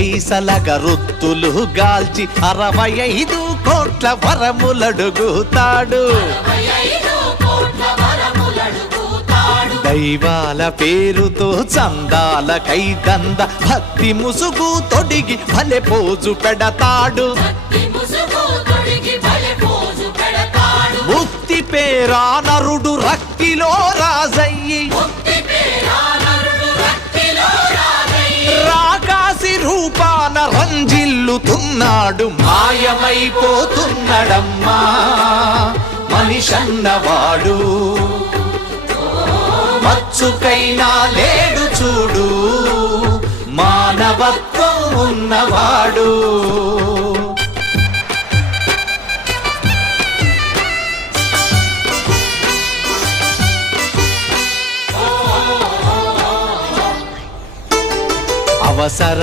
పైసల గరుత్తులు గాల్చి 65 కోట్ల వరములడుగుతాడు. దైవాల పేరుతో చందాల కైదంద భక్తి ముసుగు తొడిగి భలే పోజు పెడతాడు. ముక్తి పేరా నరుడు రక్తిలో రాజయ్యి రాకాసి రూపాన రంజిల్లుతున్నాడు. మాయమైపోతున్నాడమ్మా మనిషన్నవాడు. మచ్చుకైనా లేడు చూడు మానవత్వం ఉన్నవాడు. అవసర